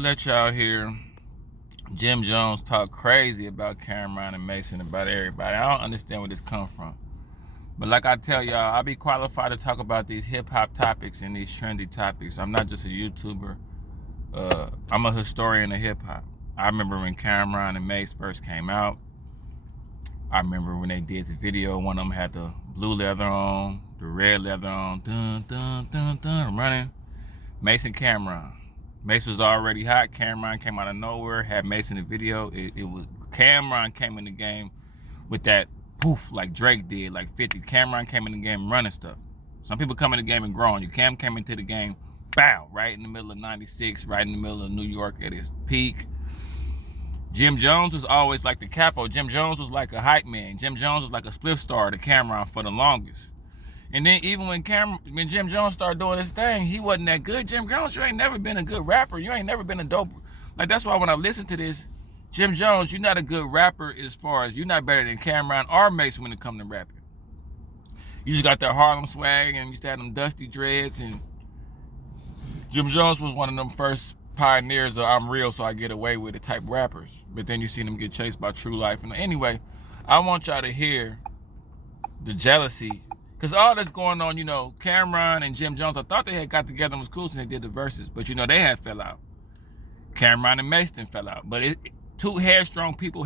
let y'all hear Jim Jones talk crazy about Cameron and Mason, about everybody. I don't understand where this come from. But like I tell y'all, I'll be qualified to talk about these hip-hop topics and these trendy topics. I'm not just a YouTuber. I'm a historian of hip-hop. I remember when Cameron and Mase first came out. I remember when they did the video, one of them had the blue leather on, the red leather on, dun, dun, dun, dun, running. Mase and Cameron. Mase was already hot. Cameron came out of nowhere, had Mase in the video. It was Cameron came in the game with that poof like Drake did, like 50. Cameron came in the game running stuff. Some people come in the game and growing. Cam came into the game, bow, right in the middle of 96, right in the middle of New York at its peak. Jim Jones was always like the capo. Jim Jones was like a hype man. Jim Jones was like a spliff star to Cameron for the longest. And then even when Jim Jones started doing his thing, he wasn't that good. Jim Jones, you ain't never been a good rapper. You ain't never been a dope. Like, that's why when I listen to this, Jim Jones, you're not a good rapper as far as you're not better than Cameron or Mase when it comes to rapping. You just got that Harlem swag and you used to have them dusty dreads. And Jim Jones was one of them first pioneers of I'm real so I get away with it type rappers. But then you seen him get chased by True Life. And anyway, I want y'all to hear the jealousy. Because all that's going on, you know, Cameron and Jim Jones, I thought they had got together and was cool since they did the verses. But, you know, they had fell out. Cameron and Mason fell out. But two headstrong people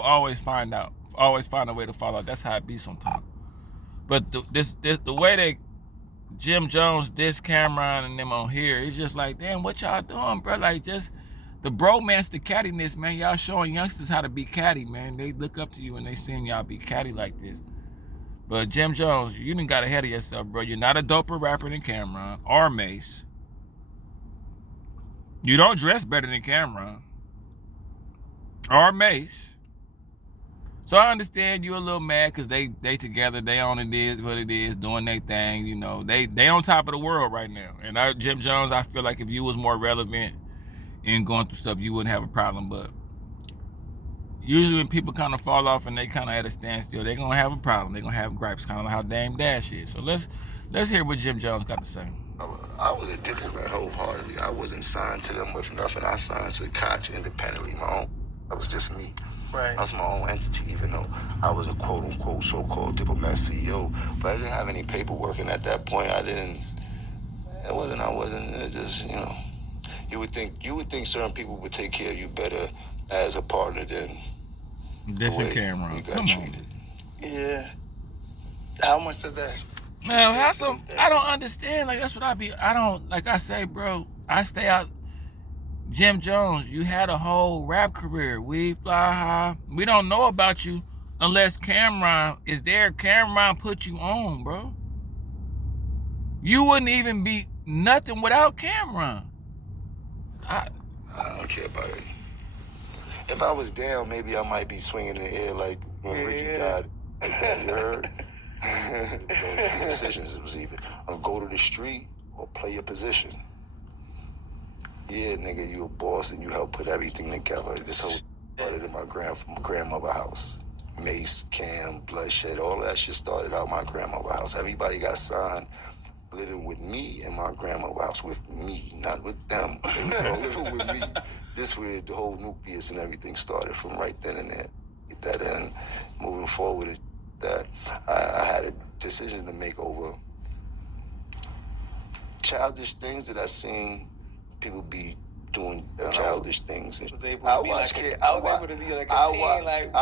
always find out. Always find a way to fall out. That's how it be sometimes. But the way that Jim Jones dissed Cameron and them on here, it's just like, damn, what y'all doing, bro? Like, just the bromance, the cattiness, man. Y'all showing youngsters how to be catty, man. They look up to you and they seeing y'all be catty like this. But Jim Jones, you done got ahead of yourself, bro. You're not a doper rapper than Cameron or Mase. You don't dress better than Cameron or Mase. So I understand you a little mad because they together, they on it is what it is, doing their thing, you know. They on top of the world right now. And Jim Jones, I feel like if you was more relevant and going through stuff, you wouldn't have a problem. But usually when people kind of fall off and they kind of at a standstill, they're going to have a problem. They're going to have gripes, kind of like how Dame Dash is. So let's hear what Jim Jones got to say. I was a diplomat wholeheartedly. I wasn't signed to them with nothing. I signed to Koch independently, my own. That was just me. Right. I was my own entity, even though I was a quote-unquote so-called diplomat CEO. But I didn't have any paperwork, and at that point, it just, you know, you would think certain people would take care of you better as a partner than This and Cameron. You got treated. Yeah. How much does that? Man, I don't understand. Like, that's what like I say, bro, I stay out. Jim Jones, you had a whole rap career. We fly high. We don't know about you unless Cameron is there. Cameron put you on, bro. You wouldn't even be nothing without Cameron. I don't care about it. If I was down, maybe I might be swinging in the air like when Ricky died. You heard? The decisions was either go to the street or play your position. Yeah, nigga, you a boss and you help put everything together. This whole started in my grandmother's house. Mase, Cam, Bloodshed, all of that shit started out my grandmother's house. Everybody got signed living with me in my grandmother's house, with me, not with them. They was all living with me. This where the whole nucleus and everything started from right then and there. Get that in, moving forward. That I had a decision to make over childish things that I seen people be doing childish things. I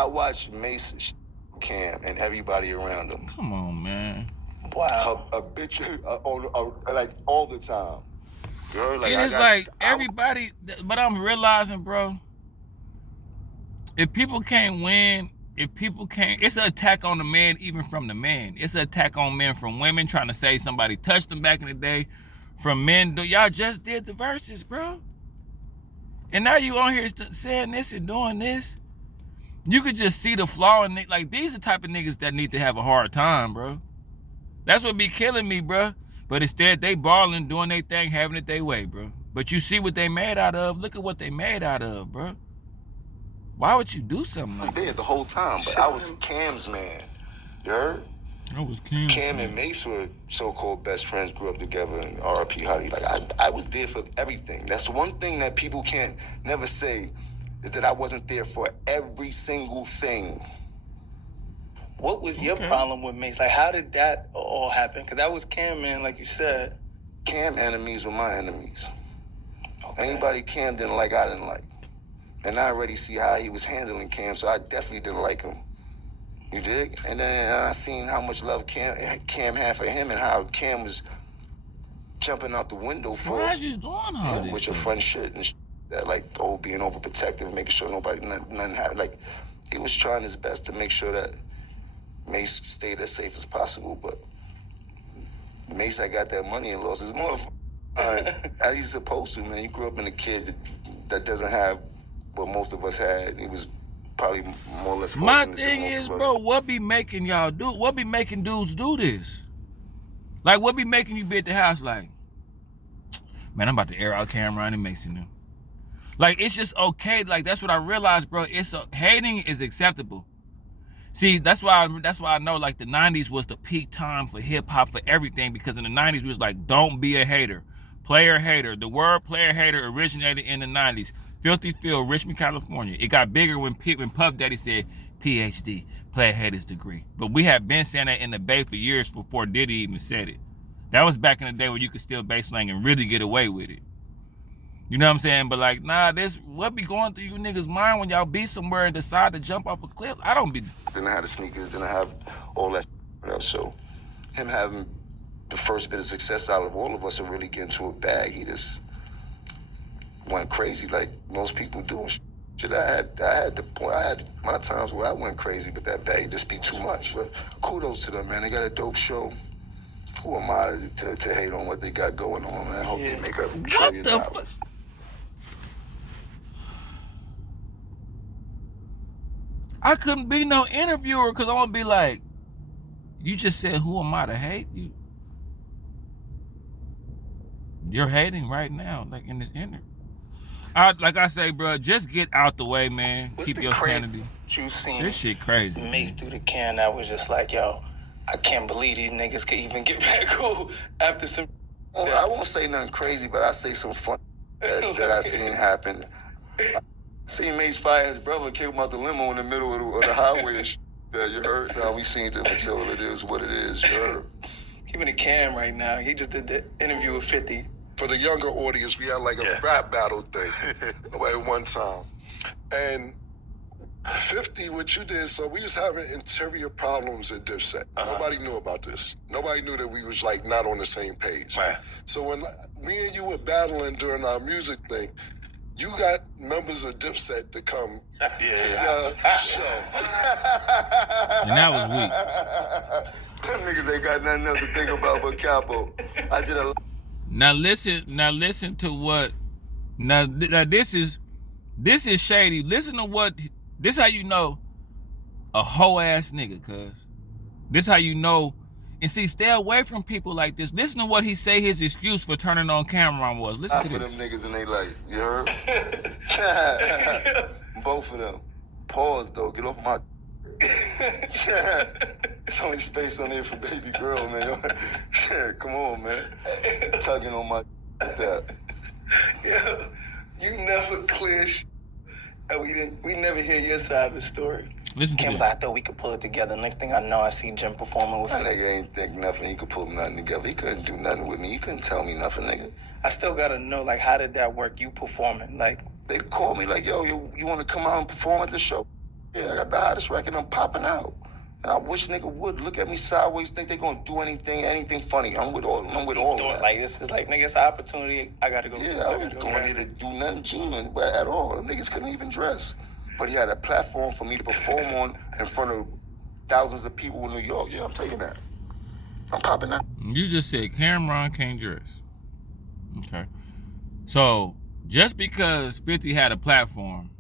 watched Mase, Cam, and everybody around them. Come on, man. Wow. A bitch like all the time. Girl, like, it is like everybody, but I'm realizing, bro, if people can't win, it's an attack on the man, even from the man. It's an attack on men from women, trying to say somebody touched them back in the day. From men, y'all just did the verses, bro. And now you on here saying this and doing this. You could just see the flaw in it. Like, these are the type of niggas that need to have a hard time, bro. That's what be killing me, bro. But instead, they balling, doing their thing, having it their way, bro. But you see what they made out of. Look at what they made out of, bro. Why would you do something like that? There the whole time, but I was Cam's man. You heard? That was Cam. Cam and Mase were so-called best friends, grew up together, and R.I.P. Huddy. Like, I was there for everything. That's one thing that people can't never say, is that I wasn't there for every single thing. What was your problem with Mase? Like, how did that all happen? Because that was Cam, man, like you said. Cam enemies were my enemies. Okay. Anybody Cam didn't like, I didn't like. And I already see how he was handling Cam, so I definitely didn't like him. You dig? And then I seen how much love Cam had for him and how Cam was jumping out the window for Why is you doing all this? with your friend shit and that, like, being overprotective, making sure nothing happened. Like, he was trying his best to make sure that Mase stayed as safe as possible, but Mase had got that money and lost his motherfucker. As he's supposed to, man. You grew up in a kid that doesn't have what most of us had. He was probably more or less fortunate. My thing is, bro, what be making y'all do? What be making dudes do this? Like, what be making you be at the house like, man, I'm about to air out Cameron and Mason them. Like, it's just okay. Like, that's what I realized, bro. Hating is acceptable. See, that's why I know, like, the 90s was the peak time for hip-hop, for everything, because in the 90s, we was like, don't be a hater. Player hater. The word player hater originated in the 90s. Filthy Phil, Richmond, California. It got bigger when Puff Daddy said PhD, player hater's degree. But we have been saying that in the Bay for years before Diddy even said it. That was back in the day where you could steal bass slang and really get away with it. You know what I'm saying? But like, nah, what be going through you niggas' mind when y'all be somewhere and decide to jump off a cliff? I don't be. Didn't have the sneakers, didn't have all that else. So him having the first bit of success out of all of us and really getting to a bag, he just went crazy like most people do. Shit, I had my times where I went crazy, but that bag just be too much. But kudos to them, man. They got a dope show. Who am I to hate on what they got going on, man? I hope they make $1 trillion. I couldn't be no interviewer because I want to be like, you just said, who am I to hate you? You're hating right now, like in this interview. Like I say, bro, just get out the way, man. Keep your sanity. You seen this shit crazy. Mase through the can that was just like, yo, I can't believe these niggas could even get back cool after some. I won't say nothing crazy, but I say some fun that I seen happen. Seen Mase fire his brother, kick him out the limo in the middle of the highway and shit. You heard? Now we seen it until it is what it is. You heard? Even a Cam right now. He just did the interview with 50. For the younger audience, we had like a rap battle thing at one time. And 50, what you did, so we was having interior problems at DISSES. Nobody knew about this. Nobody knew that we was like not on the same page. Right. So when me and you were battling during our music thing, you got members of DISSES to come to your show. And that was weak. Them niggas ain't got nothing else to think about but Capo. I did a. Now listen to what. Now this is shady. Listen to what. This how you know a hoe ass nigga, cuz. This how you know. And see, stay away from people like this. Listen to what he say his excuse for turning on Cameron was. Listen to this. them niggas and they like, you heard? Both of them. Pause though. Get off my. It's only space on there for baby girl, man. Come on, man. Tugging on my that. Yeah, you never clear and we never hear your side of the story. Listen to Cam this. was like, I thought we could pull it together. Next thing I know, I see Jim performing with That him. nigga ain't think nothing. He could pull nothing together. He couldn't do nothing with me. He couldn't tell me nothing, nigga. I still gotta know, like, how did that work? You performing, like, They called me like, yo, you want to come out and perform at the show? Yeah, I got the hottest record. I'm popping out. And I wish nigga would look at me sideways, think they gonna do anything funny. I'm with all of that. like, this is like, nigga, it's an opportunity. I gotta go. Yeah, I wasn't going there to do nothing genuine at all. Them niggas couldn't even dress. But he had a platform for me to perform on in front of thousands of people in New York. Yeah, I'm taking that. I'm popping out. You just said Cameron can't dress. Okay. So just because 50 had a platform,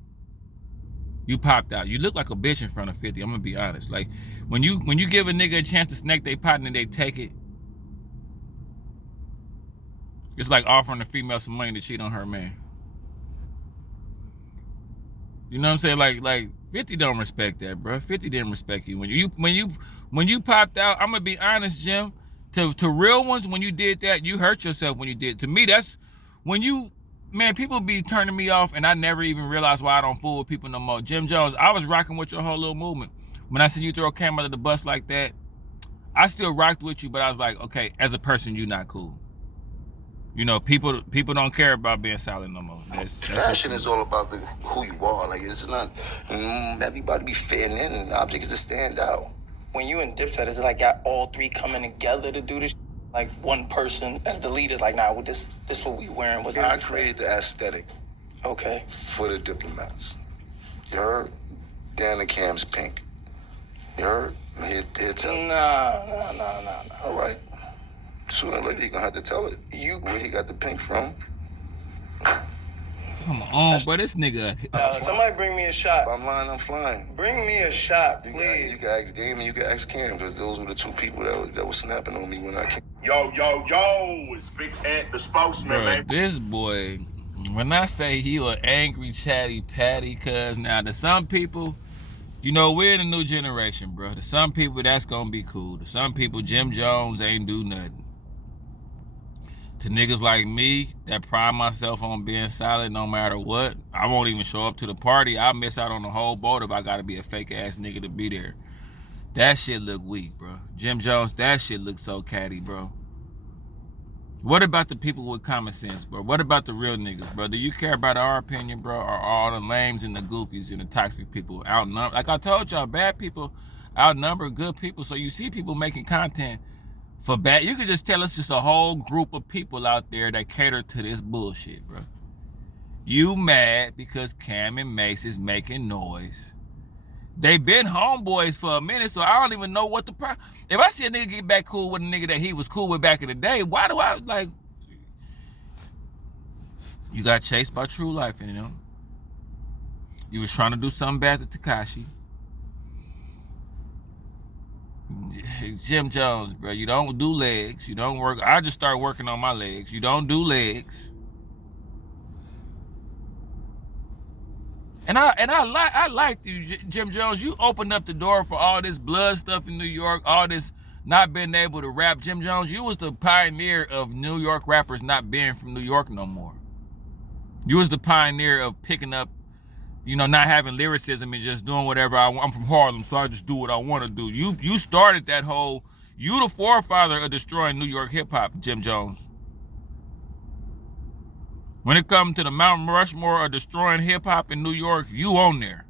you popped out. You look like a bitch in front of 50. I'm gonna be honest. Like when you give a nigga a chance to snake their partner and they take it, it's like offering a female some money to cheat on her man. You know what I'm saying? Like 50 don't respect that, bro. 50 didn't respect you. When you popped out, I'm gonna be honest, Jim. To real ones, when you did that, you hurt yourself when you did. To me, that's when you, man, people be turning me off, and I never even realized why I don't fool with people no more. Jim Jones, I was rocking with your whole little movement. When I seen you throw a camera to the bus like that, I still rocked with you, but I was like, okay, as a person, you not cool. You know, people don't care about being solid no more. That's Fashion is all about who you are. Like, it's not everybody be fitting in, and the object is to stand out. When you and Dipset, is it like got all three coming together to do this? Like one person as the leader is like, nah, well, this what we wearing. Was I created the aesthetic. Okay. For the diplomats. You heard? Dan and Cam's pink. You heard? Here tell. Nah. All right. Sooner or later, you're going to have to tell it. Where he got the pink from. Come on, bro. This nigga. Somebody bring me a shot. If I'm lying, I'm flying. Bring me a shot, please. You can ask Damon, you can ask Cam, because those were the two people that were snapping on me when I came. Yo, it's Big Ant, the spokesman, Bro, man. this boy, when I say he was angry, chatty, patty, cuz now to some people, you know, we're in a new generation, bro. To some people, that's gonna be cool. To some people, Jim Jones ain't do nothing. To niggas like me that pride myself on being solid no matter what, I won't even show up to the party. I'll miss out on the whole boat if I gotta be a fake ass nigga to be there. That shit look weak, bro. Jim Jones, that shit look so catty, bro. What about the people with common sense, bro? What about the real niggas, bro? Do you care about our opinion, bro? Or all the lames and the goofies and the toxic people outnumber? Like I told y'all, bad people outnumber good people. So you see people making content for bad. You could just tell it's just a whole group of people out there that cater to this bullshit, bro. You mad because Cam and Mase is making noise. They been homeboys for a minute, so I don't even know what the problem. If I see a nigga get back cool with a nigga that he was cool with back in the day, why do I, like, you got chased by True Life, you know? You was trying to do something bad to Tekashi. Jim Jones, bro, you don't do legs. You don't work. I just started working on my legs. You don't do legs. And I liked you, Jim Jones. You opened up the door for all this blood stuff in New York, all this not being able to rap. Jim Jones, you was the pioneer of New York rappers not being from New York no more. You was the pioneer of picking up, you know, not having lyricism and just doing whatever I want. I'm from Harlem, so I just do what I want to do. You started that whole, you the forefather of destroying New York hip hop, Jim Jones. When it comes to the Mount Rushmore of destroying hip hop in New York, you on there.